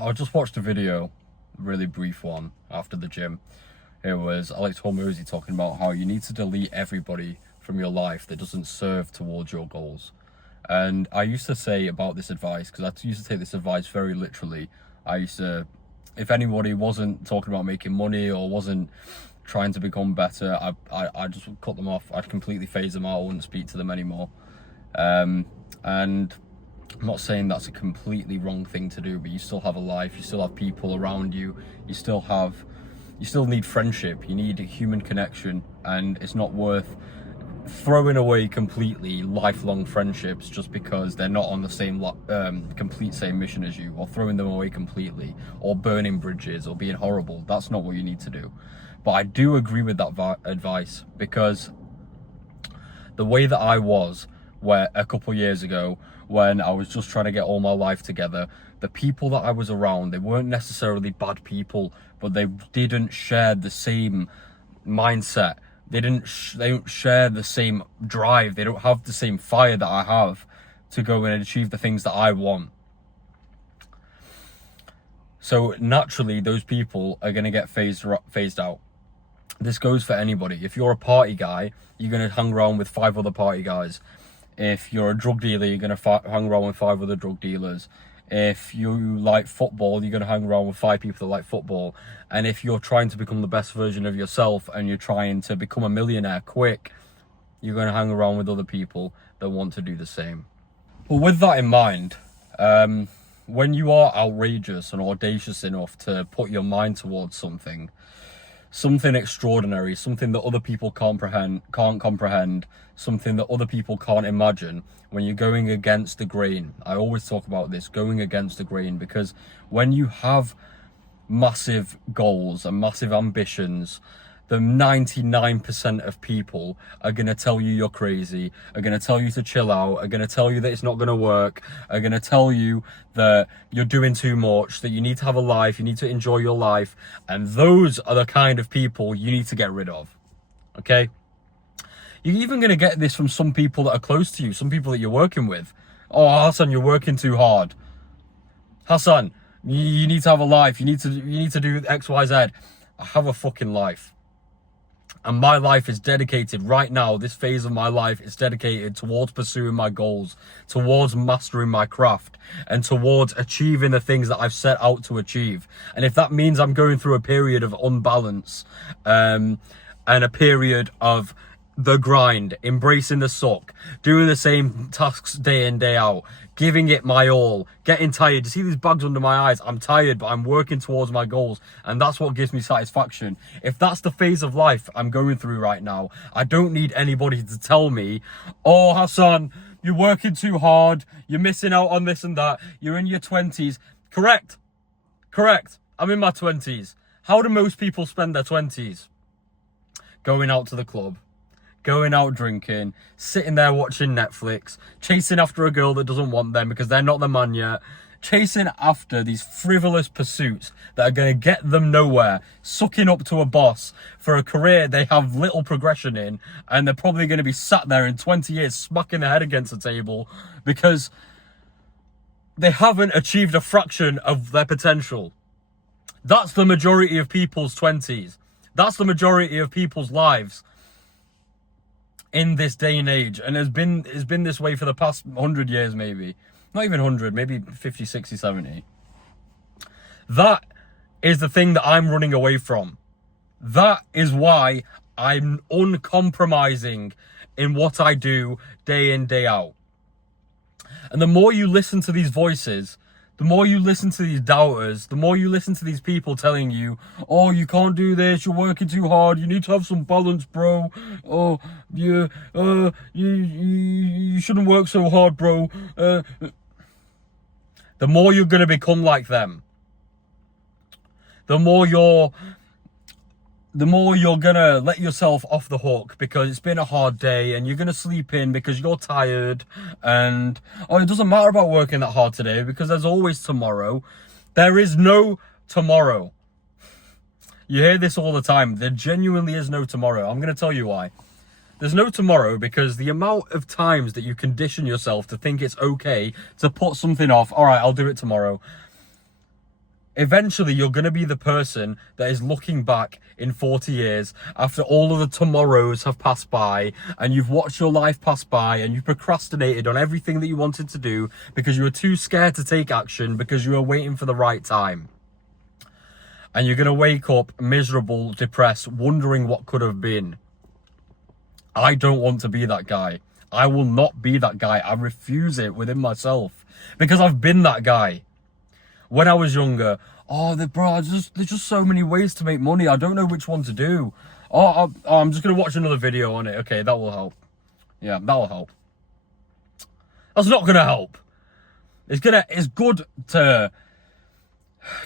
I just watched a video, a really brief one, after the gym. It was Alex Hormozi talking about how you need to delete everybody from your life that doesn't serve towards your goals. And I used to say about this advice, because I used to take this advice very literally. I used to, if anybody wasn't talking about making money or wasn't trying to become better, I just would cut them off. I'd completely phase them out. I wouldn't speak to them anymore. And I'm not saying that's a completely wrong thing to do, but you still have a life, you still have people around you, you still need friendship, you need a human connection, and it's not worth throwing away completely lifelong friendships just because they're not on the same complete same mission as you, or throwing them away completely, or burning bridges, or being horrible. That's not what you need to do. But I do agree with that advice, because the way that I was, where a couple years ago, when I was just trying to get all my life together, the people that I was around, they weren't necessarily bad people, but they didn't share the same mindset. They don't share the same drive. They don't have the same fire that I have to go and achieve the things that I want. So naturally, those people are going to get phased out. This goes for anybody. If you're a party guy, you're going to hang around with 5 other party guys. If you're a drug dealer, you're going to hang around with 5 other drug dealers. If you like football, you're going to hang around with 5 people that like football. And if you're trying to become the best version of yourself and you're trying to become a millionaire quick, you're going to hang around with other people that want to do the same. But with that in mind, when you are outrageous and audacious enough to put your mind towards something extraordinary, something that other people can't comprehend, something that other people can't imagine, when you're going against the grain. I always talk about this, going against the grain, because when you have massive goals and massive ambitions, the 99% of people are going to tell you you're crazy, are going to tell you to chill out, are going to tell you that it's not going to work, are going to tell you that you're doing too much, that you need to have a life, you need to enjoy your life. And those are the kind of people you need to get rid of. Okay? You're even going to get this from some people that are close to you, some people that you're working with. Oh, Hassan, you're working too hard. Hassan, you need to have a life, you need to do X, Y, Z. I have a fucking life. And my life is dedicated right now, this phase of my life is dedicated towards pursuing my goals, towards mastering my craft, and towards achieving the things that I've set out to achieve. And if that means I'm going through a period of unbalance, and a period of the grind, embracing the suck, doing the same tasks day in, day out, giving it my all, getting tired. You see these bags under my eyes? I'm tired, but I'm working towards my goals, and that's what gives me satisfaction. If that's the phase of life I'm going through right now, I don't need anybody to tell me, oh, Hassan, you're working too hard, you're missing out on this and that, you're in your 20s. Correct. I'm in my 20s. How do most people spend their 20s? Going out to the club, going out drinking, sitting there watching Netflix, chasing after a girl that doesn't want them because they're not the man yet, chasing after these frivolous pursuits that are going to get them nowhere, sucking up to a boss for a career they have little progression in, and they're probably going to be sat there in 20 years smacking their head against the table because they haven't achieved a fraction of their potential. That's the majority of people's 20s. That's the majority of people's lives in this day and age, and it's been this way for the past 100 years, maybe. Not even 100, maybe 50, 60, 70. That is the thing that I'm running away from. That is why I'm uncompromising in what I do day in, day out. And the more you listen to these voices, the more you listen to these doubters, the more you listen to these people telling you, oh, you can't do this, you're working too hard, you need to have some balance, bro. Oh, you shouldn't work so hard, bro. The more you're going to become like them. The more you're gonna let yourself off the hook because it's been a hard day, and you're gonna sleep in because you're tired, and it doesn't matter about working that hard today because there's always tomorrow. There is no tomorrow. You hear this all the time. There genuinely is no tomorrow. I'm gonna tell you why. There's no tomorrow because the amount of times that you condition yourself to think it's okay to put something off, all right, I'll do it tomorrow. Eventually, you're going to be the person that is looking back in 40 years after all of the tomorrows have passed by and you've watched your life pass by and you've procrastinated on everything that you wanted to do because you were too scared to take action because you were waiting for the right time. And you're going to wake up miserable, depressed, wondering what could have been. I don't want to be that guy. I will not be that guy. I refuse it within myself because I've been that guy. When I was younger, there's just so many ways to make money. I don't know which one to do. I'm just going to watch another video on it. Okay, that will help. Yeah, that will help. That's not going to help. It's good to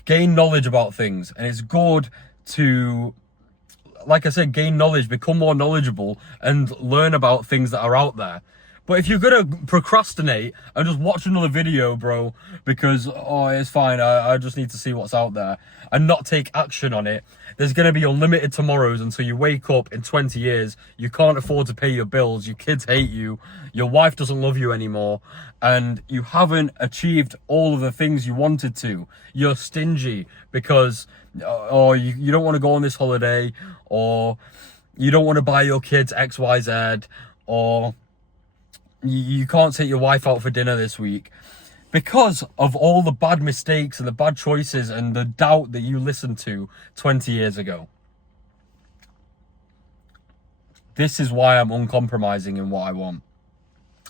gain knowledge about things. And it's good to, like I said, gain knowledge, become more knowledgeable and learn about things that are out there. But if you're going to procrastinate and just watch another video, bro, because, it's fine, I just need to see what's out there, and not take action on it, there's going to be unlimited tomorrows until you wake up in 20 years, you can't afford to pay your bills, your kids hate you, your wife doesn't love you anymore, and you haven't achieved all of the things you wanted to. You're stingy because, you don't want to go on this holiday, or you don't want to buy your kids XYZ, or you can't take your wife out for dinner this week because of all the bad mistakes and the bad choices and the doubt that you listened to 20 years ago. This is why I'm uncompromising in what I want.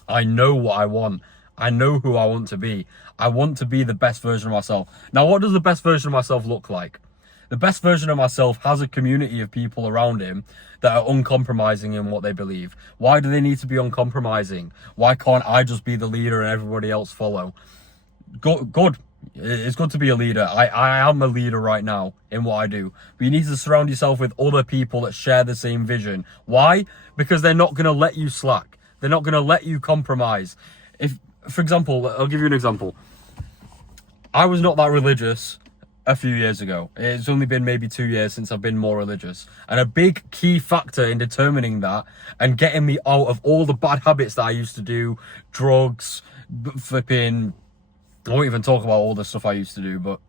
I know what I want. I know who I want to be. I want to be the best version of myself. Now, what does the best version of myself look like? The best version of myself has a community of people around him that are uncompromising in what they believe. Why do they need to be uncompromising? Why can't I just be the leader and everybody else follow? Good. It's good to be a leader. I am a leader right now in what I do. But you need to surround yourself with other people that share the same vision. Why? Because they're not going to let you slack. They're not going to let you compromise. If, for example, I'll give you an example. I was not that religious a few years ago. It's only been maybe 2 years since I've been more religious. And a big key factor in determining that and getting me out of all the bad habits that I used to do, drugs, flipping, I won't even talk about all the stuff I used to do, but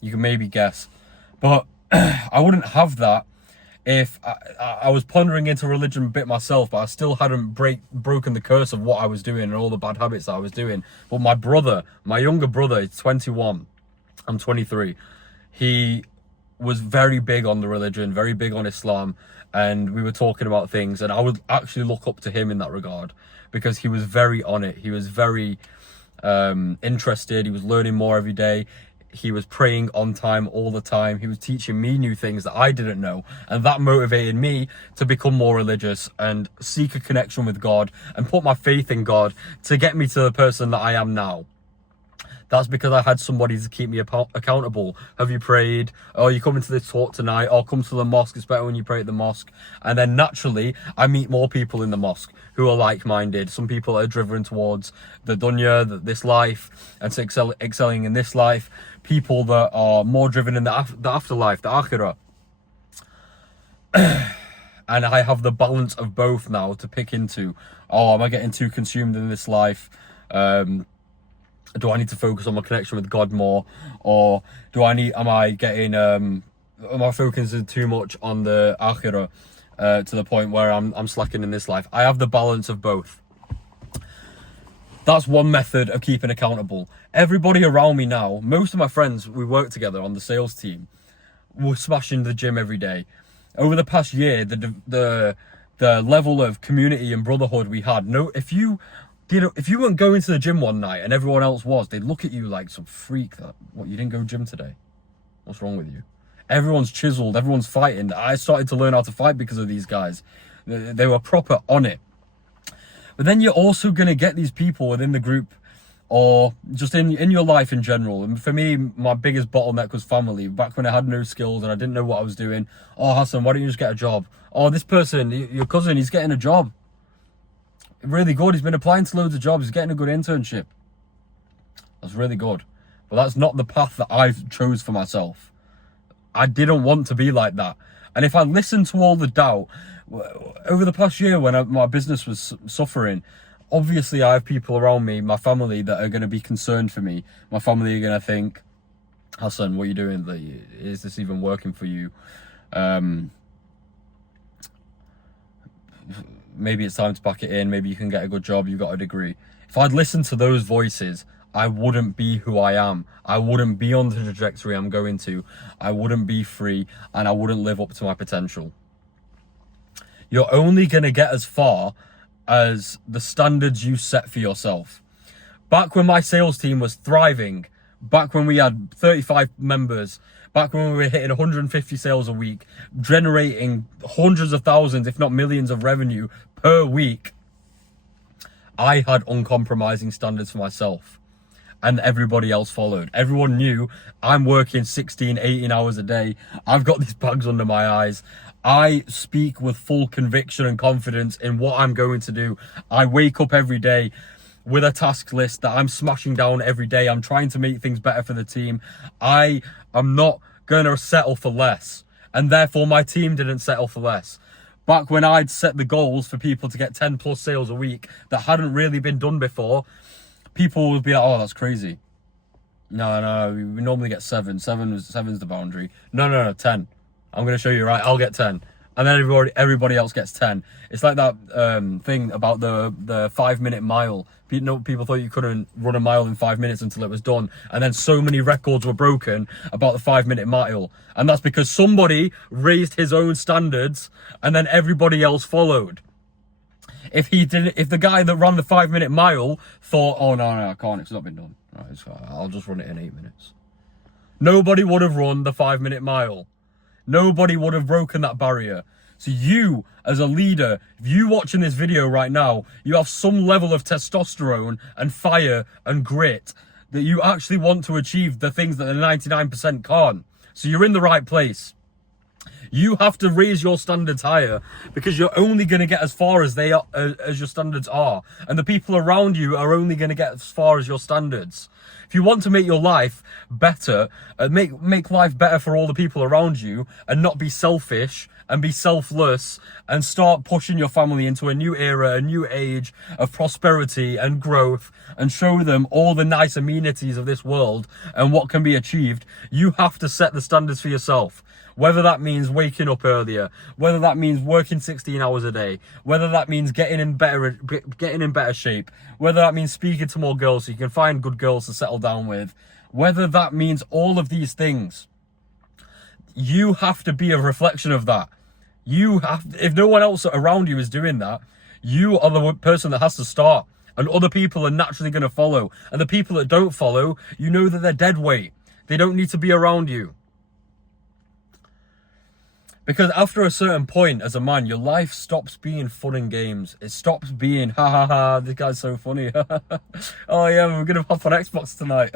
you can maybe guess. But I wouldn't have that if I was pondering into religion a bit myself, but I still hadn't broken the curse of what I was doing and all the bad habits that I was doing. But my younger brother, is 21. I'm 23. He was very big on the religion, very big on Islam, and we were talking about things, and I would actually look up to him in that regard because he was very on it. He was very interested. He was learning more every day. He was praying on time all the time. He was teaching me new things that I didn't know, and that motivated me to become more religious and seek a connection with God and put my faith in God to get me to the person that I am now. That's because I had somebody to keep me accountable. Have you prayed? Oh, you coming to this talk tonight? Oh, come to the mosque. It's better when you pray at the mosque. And then naturally, I meet more people in the mosque who are like-minded. Some people are driven towards the dunya, this life, and to excelling in this life. People that are more driven in the afterlife, the akhirah. And I have the balance of both now to pick into. Oh, am I getting too consumed in this life? Do I need to focus on my connection with God more, or am I focusing too much on the akhirah to the point where I'm slacking in this life? I have the balance of both. That's one method of keeping accountable. Everybody around me now, most of my friends, we work together on the sales team, we're smashing the gym every day. Over the past year, the level of community and brotherhood we had. If you weren't going to the gym one night and everyone else was, they'd look at you like some freak that, what, you didn't go to the gym today? What's wrong with you? Everyone's chiseled, everyone's fighting. I started to learn how to fight because of these guys. They were proper on it. But then you're also going to get these people within the group or just in your life in general. And for me, my biggest bottleneck was family. Back when I had no skills and I didn't know what I was doing. Oh, Hassan, why don't you just get a job? Oh, this person, your cousin, he's getting a job. Really good. He's been applying to loads of jobs. He's getting a good internship. That's really good. But that's not the path that I've chose for myself. I didn't want to be like that. And if I listened to all the doubt, over the past year when my business was suffering, obviously I have people around me, my family, that are going to be concerned for me. My family are going to think, Hassan, what are you doing? Is this even working for you? Maybe it's time to pack it in. Maybe you can get a good job. You've got a degree. If I'd listened to those voices, I wouldn't be who I am. I wouldn't be on the trajectory I'm going to. I wouldn't be free, and I wouldn't live up to my potential. You're only going to get as far as the standards you set for yourself. Back when my sales team was thriving, back when we had 35 members, back when we were hitting 150 sales a week, generating hundreds of thousands, if not millions of revenue per week, I had uncompromising standards for myself. And everybody else followed. Everyone knew I'm working 16, 18 hours a day. I've got these bags under my eyes. I speak with full conviction and confidence in what I'm going to do. I wake up every day with a task list that I'm smashing down every day. I'm trying to make things better for the team. I am not going to settle for less. And therefore my team didn't settle for less. Back when I'd set the goals for people to get 10 plus sales a week that hadn't really been done before, people would be like, oh, that's crazy. No, we normally get 7. Seven's the boundary. No, 10. I'm going to show you, right? I'll get 10. And then everybody else gets 10. It's like that thing about the 5-minute mile. People thought you couldn't run a mile in 5 minutes until it was done. And then so many records were broken about the 5-minute mile. And that's because somebody raised his own standards and then everybody else followed. If the guy that ran the 5-minute mile thought, oh no, I can't, it's not been done. Right, I'll just run it in 8 minutes. Nobody would have run the 5-minute mile. Nobody would have broken that barrier. So you, as a leader, if you watching this video right now, you have some level of testosterone and fire and grit that you actually want to achieve the things that the 99% can't. So you're in the right place. You have to raise your standards higher because you're only going to get as far as as your standards are. And the people around you are only going to get as far as your standards. If you want to make your life better, make life better for all the people around you and not be selfish and be selfless and start pushing your family into a new era, a new age of prosperity and growth and show them all the nice amenities of this world and what can be achieved, you have to set the standards for yourself. Whether that means waking up earlier, whether that means working 16 hours a day, whether that means getting in better shape, whether that means speaking to more girls so you can find good girls to settle down with, whether that means all of these things, you have to be a reflection of that. If no one else around you is doing that, you are the person that has to start, and other people are naturally going to follow. And the people that don't follow, you know that they're dead weight. They don't need to be around you. Because after a certain point as a man, your life stops being fun and games. It stops being, ha ha ha, this guy's so funny. Oh yeah, we're going to hop on Xbox tonight.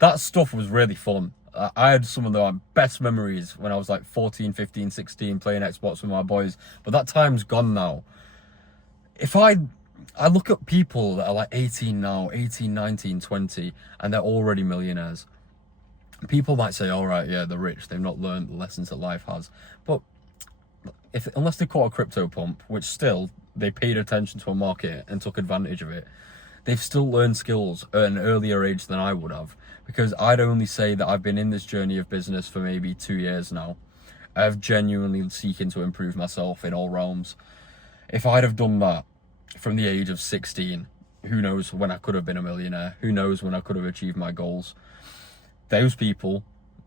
That stuff was really fun. I had some of the best memories when I was like 14, 15, 16 playing Xbox with my boys. But that time's gone now. If I look at people that are like 18 now, 18, 19, 20, and they're already millionaires. People might say, all right, yeah, they're rich. They've not learned the lessons that life has. But unless they caught a crypto pump, which still they paid attention to a market and took advantage of it, they've still learned skills at an earlier age than I would have. Because I'd only say that I've been in this journey of business for maybe 2 years now. I've genuinely seeking to improve myself in all realms. If I'd have done that from the age of 16, who knows when I could have been a millionaire? Who knows when I could have achieved my goals? Those people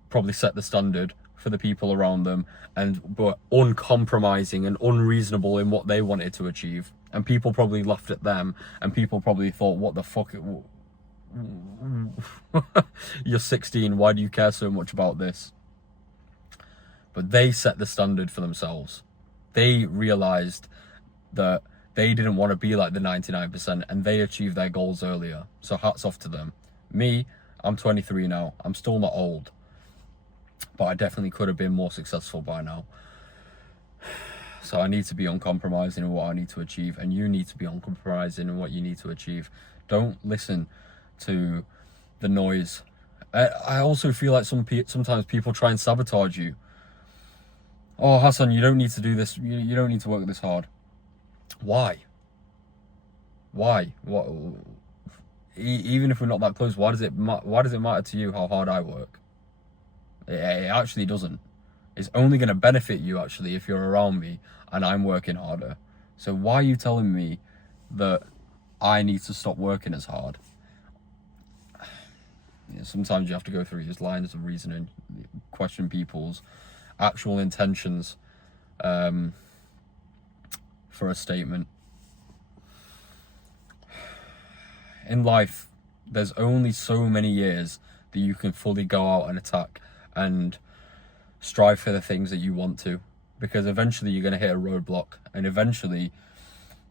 probably set the standard for the people around them and were uncompromising and unreasonable in what they wanted to achieve. And people probably laughed at them and people probably thought, what the fuck? You're 16, why do you care so much about this? But they set the standard for themselves. They realized that they didn't want to be like the 99% and they achieved their goals earlier. So hats off to them. Me, I'm 23 now. I'm still not old, but I definitely could have been more successful by now. So I need to be uncompromising in what I need to achieve, and you need to be uncompromising in what you need to achieve. Don't listen to the noise. I also feel like sometimes people try and sabotage you. Oh, Hassan, you don't need to do this. You don't need to work this hard. Why? What? even if we're not that close, why does it matter to you how hard I work? It actually doesn't. It's only going to benefit you actually if you're around me and I'm working harder. So why are you telling me that I need to stop working as hard? Sometimes you have to go through these lines of reasoning, question people's actual intentions for a statement. In life, there's only so many years that you can fully go out and attack and strive for the things that you want to, because eventually you're going to hit a roadblock, and eventually,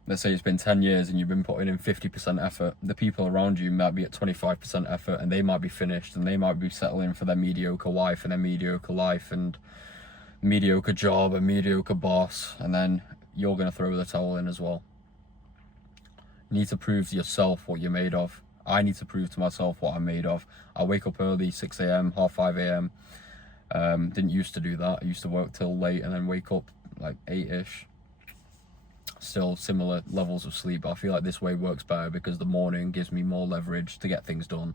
let's say it's been 10 years and you've been putting in 50% effort, the people around you might be at 25% effort, and they might be finished, and they might be settling for their mediocre wife and their mediocre life and mediocre job and mediocre boss, and then you're going to throw the towel in as well. You need to prove to yourself what you're made of. I need to prove to myself what I'm made of. I wake up early, 6 a.m, half 5 a.m. Didn't used to do that. I used to work till late and then wake up like 8-ish. Still similar levels of sleep. I feel like this way works better because the morning gives me more leverage to get things done.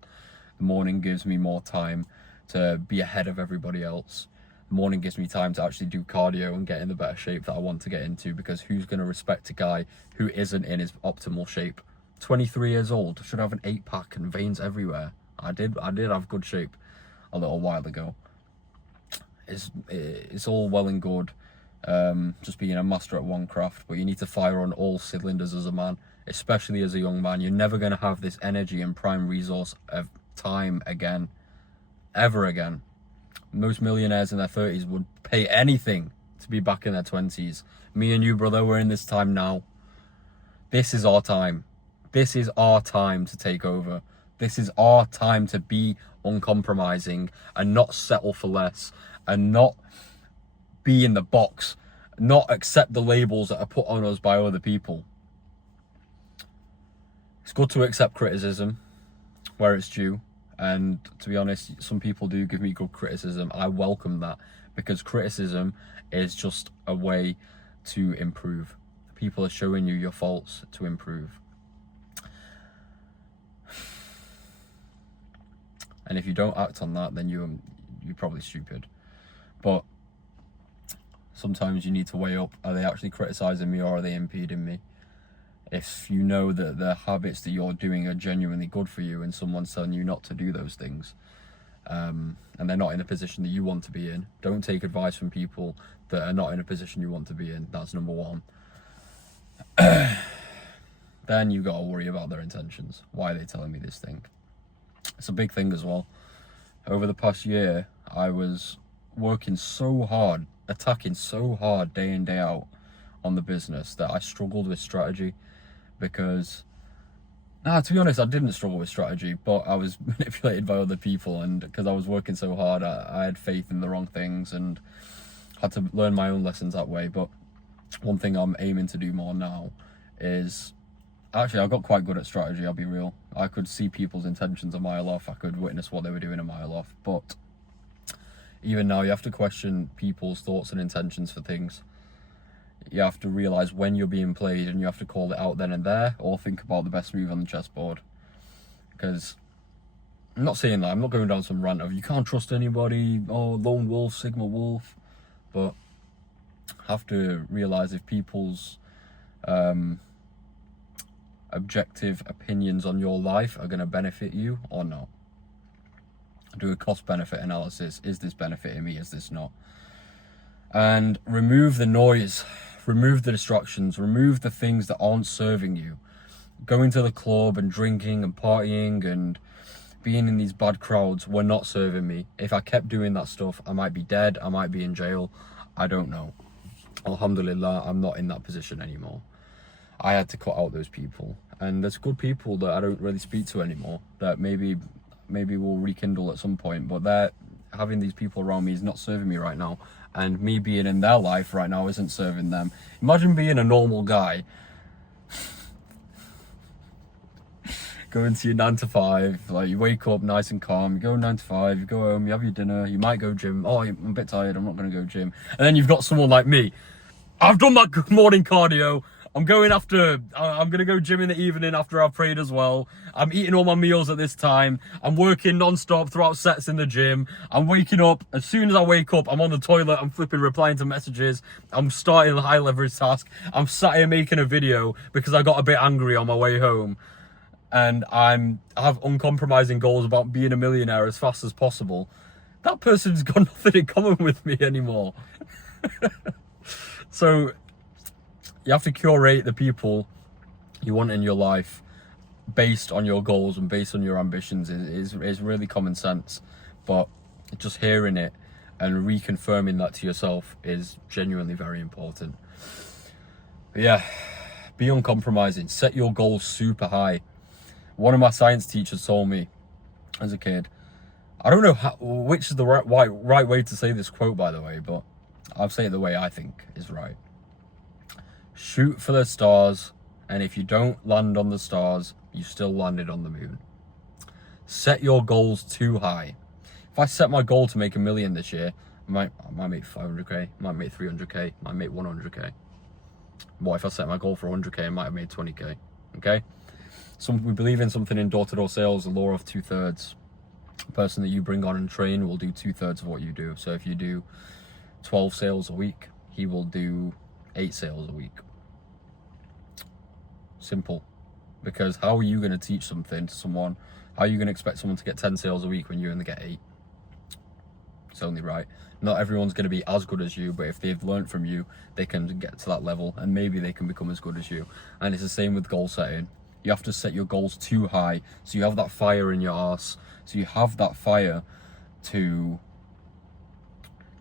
The morning gives me more time to be ahead of everybody else. The morning gives me time to actually do cardio and get in the better shape that I want to get into, because who's going to respect a guy who isn't in his optimal shape? 23 years old, should have an 8-pack and veins everywhere. I did have good shape a little while ago. It's all well and good just being a master at one craft, but you need to fire on all cylinders as a man, especially as a young man. You're never going to have this energy and prime resource of time again, ever again. Most millionaires in their 30s would pay anything to be back in their 20s. Me and you, brother, we're in this time now. This is our time. This is our time to take over. This is our time to be uncompromising and not settle for less and not be in the box, not accept the labels that are put on us by other people. It's good to accept criticism where it's due. And to be honest, some people do give me good criticism. I welcome that, because criticism is just a way to improve. People are showing you your faults to improve. And if you don't act on that, then you're probably stupid. But sometimes you need to weigh up, are they actually criticizing me or are they impeding me? If you know that the habits that you're doing are genuinely good for you and someone's telling you not to do those things, and they're not in a position that you want to be in, don't take advice from people that are not in a position you want to be in. That's number one. Then you got to worry about their intentions. Why are they telling me this thing? It's a big thing as well. Over the past year, I was working so hard, attacking so hard day in, day out on the business that I struggled with strategy. Because, to be honest, I didn't struggle with strategy, but I was manipulated by other people, and because I was working so hard, I had faith in the wrong things and had to learn my own lessons that way. But one thing I'm aiming to do more now is, actually, I got quite good at strategy, I'll be real. I could see people's intentions a mile off. I could witness what they were doing a mile off. But even now, you have to question people's thoughts and intentions for things. You have to realize when you're being played, and you have to call it out then and there, or think about the best move on the chessboard. Because I'm not saying that, I'm not going down some rant of you can't trust anybody, lone wolf, sigma wolf, but have to realize if people's objective opinions on your life are going to benefit you or not. Do a cost benefit analysis. Is this benefiting me? Is this not? And remove the noise, remove the distractions, remove the things that aren't serving you. Going to the club and drinking and partying and being in these bad crowds were not serving me. If I kept doing that stuff, I might be dead, I might be in jail, I don't know. Alhamdulillah, I'm not in that position anymore. I had to cut out those people. And there's good people that I don't really speak to anymore, that maybe will rekindle at some point, but having these people around me is not serving me right now. And me being in their life right now isn't serving them. Imagine being a normal guy, going to your 9 to 5, like you wake up nice and calm, you go 9 to 5, you go home, you have your dinner, you might go gym. Oh, I'm a bit tired, I'm not going to go gym. And then you've got someone like me. I've done my morning cardio, I'm gonna go gym in the evening after I've prayed as well. I'm eating all my meals at this time. I'm working non-stop throughout sets in the gym. I'm waking up. As soon as I wake up, I'm on the toilet. I'm flipping, replying to messages. I'm starting a high leverage task. I'm sat here making a video because I got a bit angry on my way home. And I have uncompromising goals about being a millionaire as fast as possible. That person's got nothing in common with me anymore. So you have to curate the people you want in your life based on your goals and based on your ambitions is really common sense. But just hearing it and reconfirming that to yourself is genuinely very important. But yeah, be uncompromising. Set your goals super high. One of my science teachers told me as a kid, I don't know which is the right way to say this quote, by the way, but I'll say it the way I think is right. Shoot for the stars, and if you don't land on the stars, you still landed on the moon. Set your goals too high. If I set my goal to make $1 million this year, I might make 500k, might make 300k, might make 100k. What if I set my goal for 100k, I might have made 20k, okay? We believe in something in door-to-door sales, the law of 2/3. The person that you bring on and train will do 2/3 of what you do. So if you do 12 sales a week, he will do 8 sales a week. Simple. Because how are you going to teach something to someone? How are you going to expect someone to get 10 sales a week when you only get 8? It's only right. Not everyone's going to be as good as you, but if they've learned from you, they can get to that level and maybe they can become as good as you. And it's the same with goal setting. You have to set your goals too high so you have that fire in your arse. So you have that fire to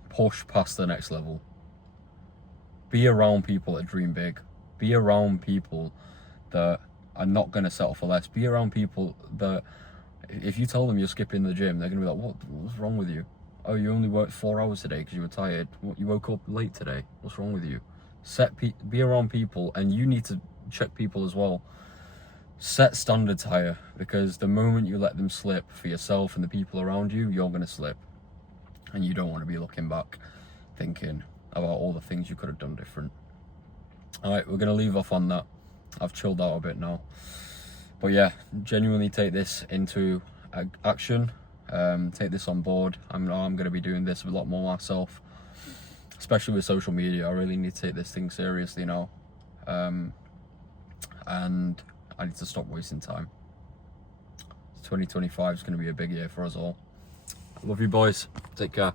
push past the next level. Be around people that dream big. Be around people that are not going to settle for less. Be around people that, if you tell them you're skipping the gym, they're going to be like, what's wrong with you? Oh, you only worked 4 hours today because you were tired. You woke up late today. What's wrong with you? Be around people, and you need to check people as well. Set standards higher, because the moment you let them slip for yourself and the people around you, you're going to slip. And you don't want to be looking back thinking about all the things you could have done different. Alright, we're going to leave off on that. I've chilled out a bit now. But yeah, genuinely take this into action. Take this on board. I'm going to be doing this a lot more myself, especially with social media. I really need to take this thing seriously now. And I need to stop wasting time. 2025 is going to be a big year for us all. Love you boys. Take care.